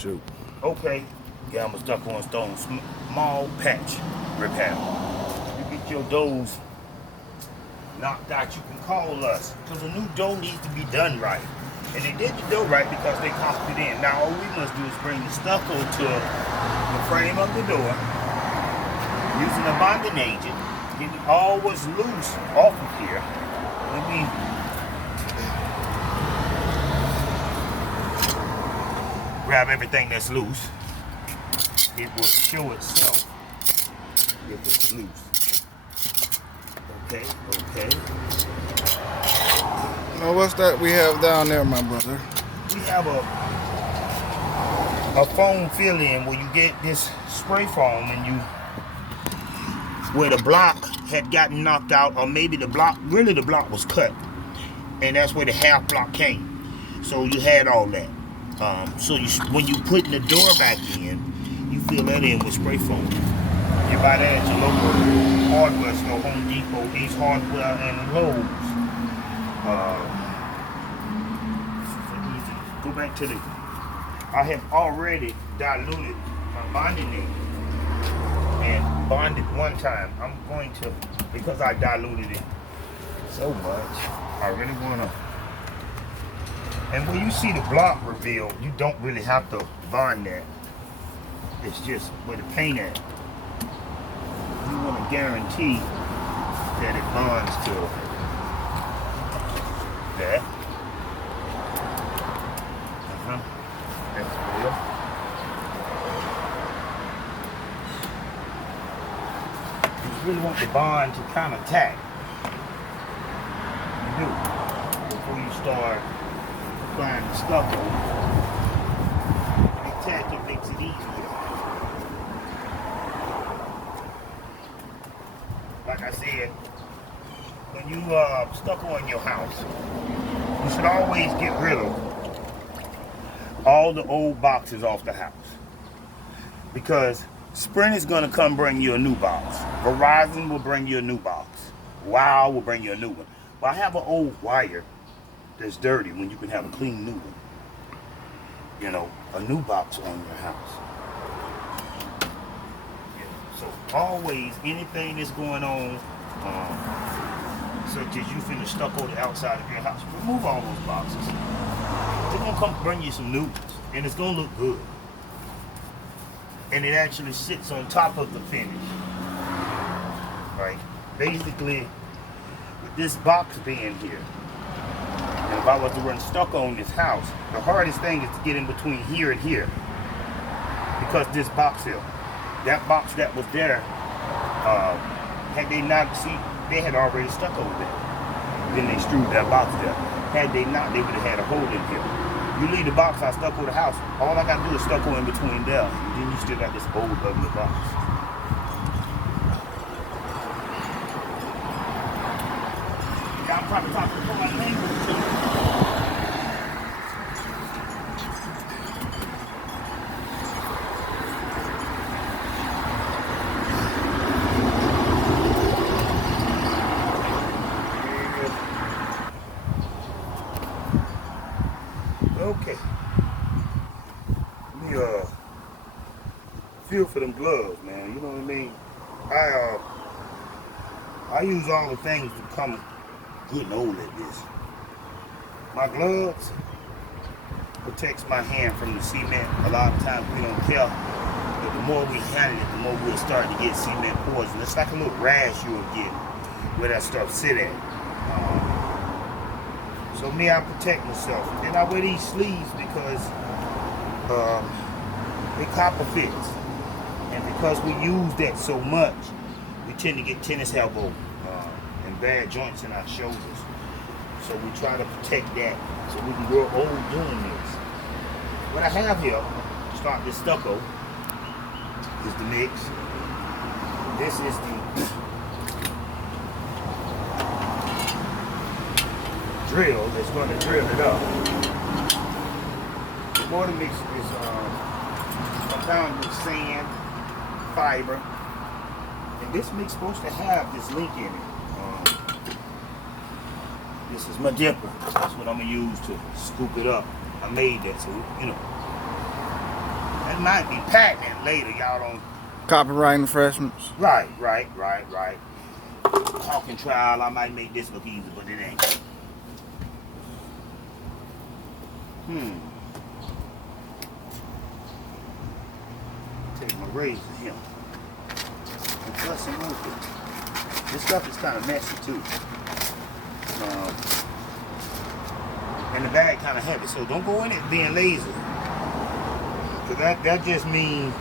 Shoot. Okay. Yeah, I'm stuck on stone. Small patch repair. You get your doors knocked out, you can call us. Because a new door needs to be done right. And they did the door right because they copied it in. Now all we must do is bring the stucco to the frame of the door using a bonding agent. Get all what's loose off of here. Let me grab everything that's loose. It will show itself if it's loose. Okay, okay. Now what's that we have down there, my brother? We have a foam fill-in where you get this spray foam and you, where the block had gotten knocked out, or maybe the block was cut, and that's where the half block came. So you had all that. So when you put the door back in, you fill that in with spray foam. You buy that at your local hardware store, Home Depot, Ace Hardware, and Lowe's. Go back to I have already diluted my bonding agent and bonded one time. I'm going to, because I diluted it so much, I really want to. And when you see the block revealed, you don't really have to bond that. It's just where the paint at. You want to guarantee that it bonds to that. That's real. You really want the bond to kind of tack. You do. Before you start applying the stucco, the tack, it makes it easier. Like I said, when you stucco in your house, you should always get rid of all the old boxes off the house, because Sprint is going to come bring you a new box. Verizon will bring you a new box. Wow will bring you a new one. But I have an old wire that's dirty when you can have a clean new one. You know, a new box on your house. Yeah. So always, anything that's going on, such as you finna stucco the outside of your house, remove all those boxes. They're gonna come bring you some new ones, and it's gonna look good. And it actually sits on top of the finish. Right? Basically, with this box being here, and if I was to run stucco on this house, the hardest thing is to get in between here and here. Because this box here, that box that was there, had they not, see, they had already stucco there. Then they screwed that box there. Had they not, they would have had a hole in here. You leave the box, I stucco the house. All I got to do is stucco in between there. And then you still got this old ugly box. Yeah, I'm probably talking for my language too. Okay. Let me feel for them gloves, man. You know what I mean? I use all the things to come getting old at this. My gloves protects my hand from the cement. A lot of times we don't care, but the more we handle it, the more we'll start to get cement poison. It's like a little rash you'll get where that stuff sit at. So me, I protect myself. And I wear these sleeves because they copper fits. And because we use that so much, we tend to get tennis elbow and bad joints in our shoulders. So we try to protect that so we can grow old doing this. What I have here, to start this stucco, is the mix. This is the drill that's going to drill it up. The mortar mix is compounded with sand, fiber, and this mix is supposed to have this link in it. This is my dipper. That's what I'm going to use to scoop it up. I made that, so, you know. might be patented later. Y'all don't. Copyright infringements. Right. Talking trial, I might make this look easy, but it ain't. Take my razor here. And cut some open. This stuff is kind of messy too. And the bag kind of heavy, so don't go in it being lazy. Cause that just means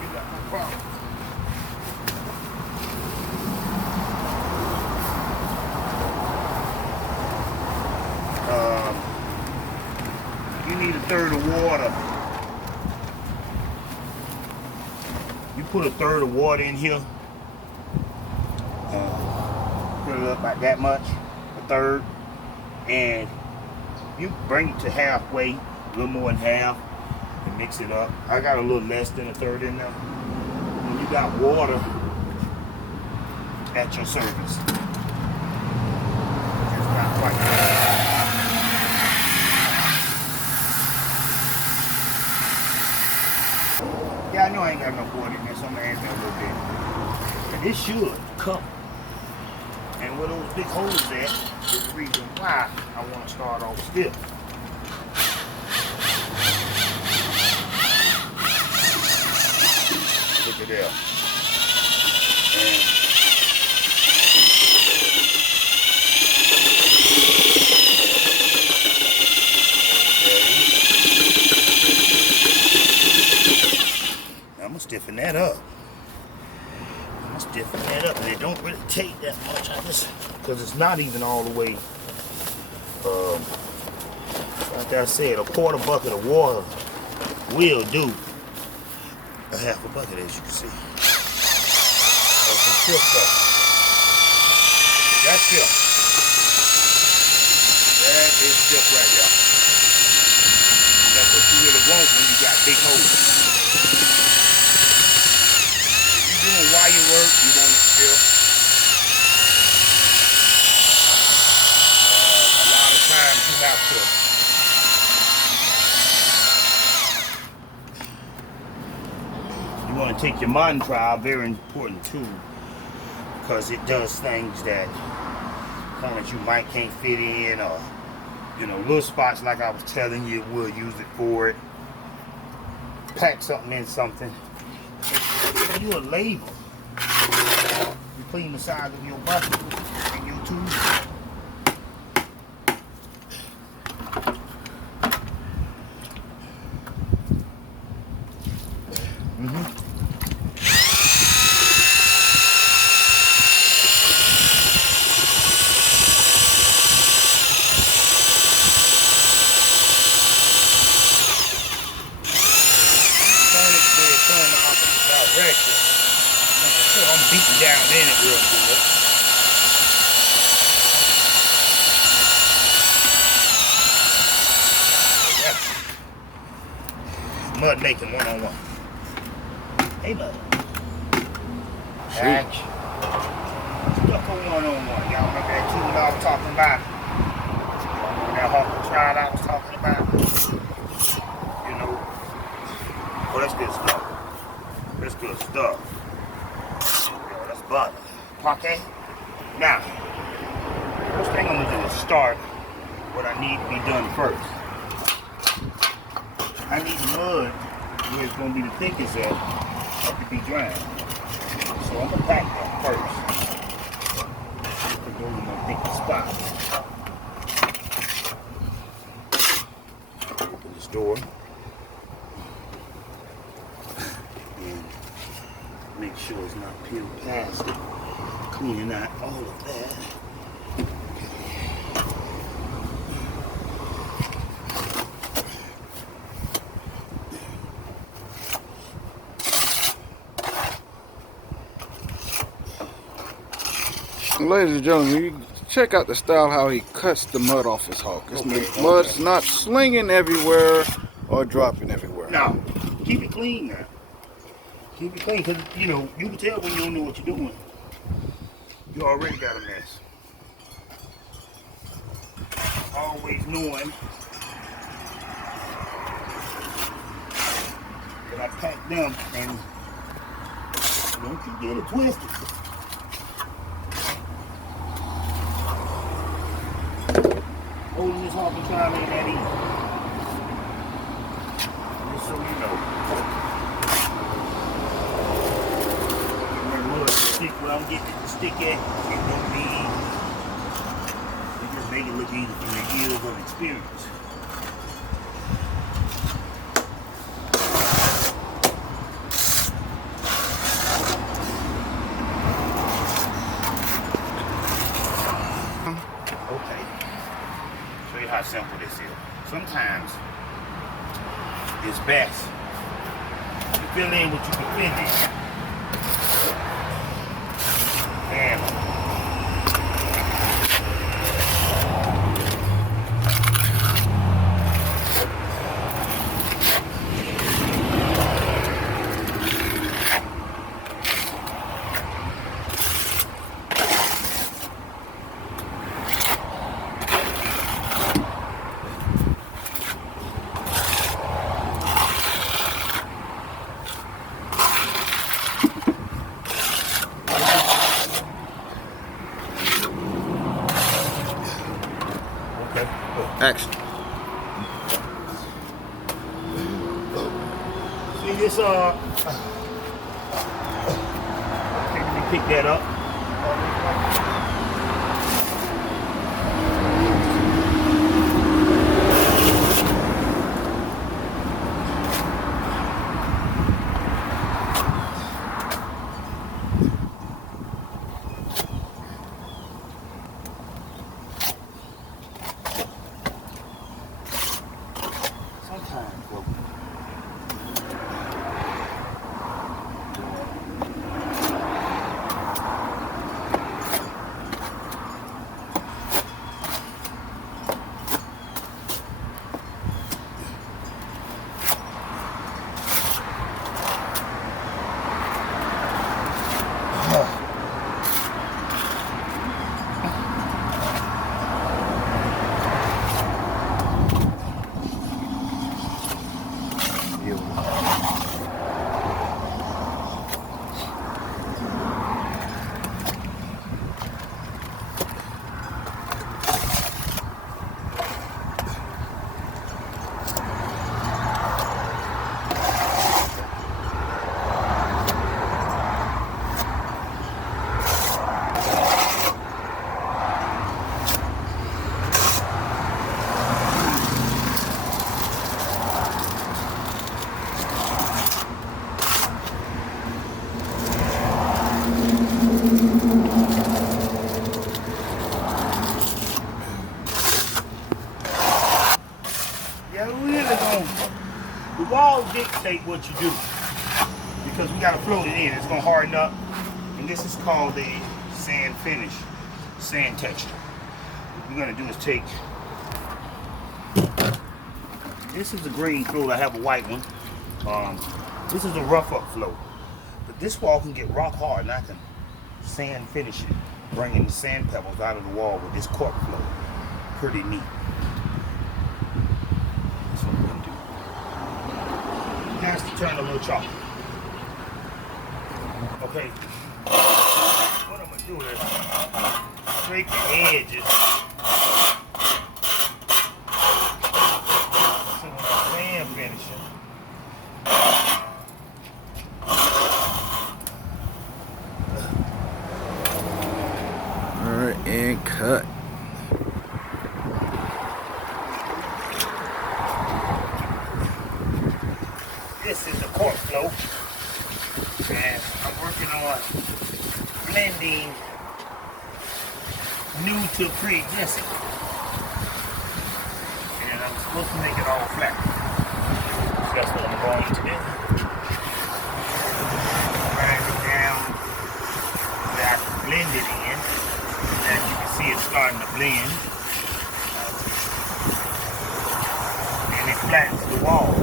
you got no problem. You need a third of water. You put a third of water in here. Put it up about that much, a third, and you bring it to halfway, a little more than half, and mix it up. I got a little less than a third in there. When you got water at your service, just not quite. Yeah, I know I ain't got enough water in there, so I'm gonna add that a little bit. And this should cover. And where those big holes at is the reason why I want to start off stiff. Look at that. And I'm gonna stiffen that up. Stiffen that up, and it don't really take that much. I just, because it's not even all the way. Like I said, a quarter bucket of water will do a half a bucket, as you can see. That's some stiff stuff. That's stiff. That is stiff right there. That's what you really want when you got big holes. Doing wire work, you want it still. A lot of times you have to. You want to take your modern trowel, very important too, because it does things that corners you might can't fit in, or little spots like I was telling you, we'll use it for it. Pack something in something. You a label. You clean the sides of your bucket and your tools. Turn the opposite direction. Making sure I'm beating down in it real good. Yeah. Mud making one-on-one. Hey, Mud. Action. Stucco one-on-one. Y'all remember that tool I was talking about? That hawker trial I was talking about? Well, that's good stuff. That's good stuff. That's butter. Parquet. Now, first thing I'm going to do is start what I need to be done first. I need mud where it's going to be the thickest at to be drying. So I'm going to pack that first. Because those are my thickest spots. Open this door. Make sure it's not peeled past it. Cleaning out all of that. Ladies and gentlemen, you check out the style how he cuts the mud off his hawk. The mud's not slinging everywhere or dropping everywhere. No, keep it clean now. Keep it clean, because, you can tell when you don't know what you're doing. You already got a mess. Always knowing Now, and don't you get it twisted. Holding this off and trying ain't that easy. Just so you know. That mud stick where I'm getting it to stick at, it won't be easy. It just make it look easy from the years of experience. Okay. Show you how simple this is. Sometimes it's best to fill in what you can fill in. And Action. see this, okay, let me pick that up. Sometimes, bro. The walls dictate what you do because we got to float it in. It's going to harden up, and this is called a sand finish, sand texture. What we're going to do is take, this is a green float. I have a white one. This is a rough up float, but this wall can get rock hard, and I can sand finish it, bringing the sand pebbles out of the wall with this cork float. Pretty neat. Has to turn a little chocolate. Okay. What I'm gonna do is scrape the edges. So when I'm sand finishing. Alright, and cut. This is the cork float, and I'm working on blending new to pre-existing, and I'm supposed to make it all flat. So that's what I'm going to do. Grind it down so I can blend it in. As you can see, it's starting to blend, and it flattens the wall.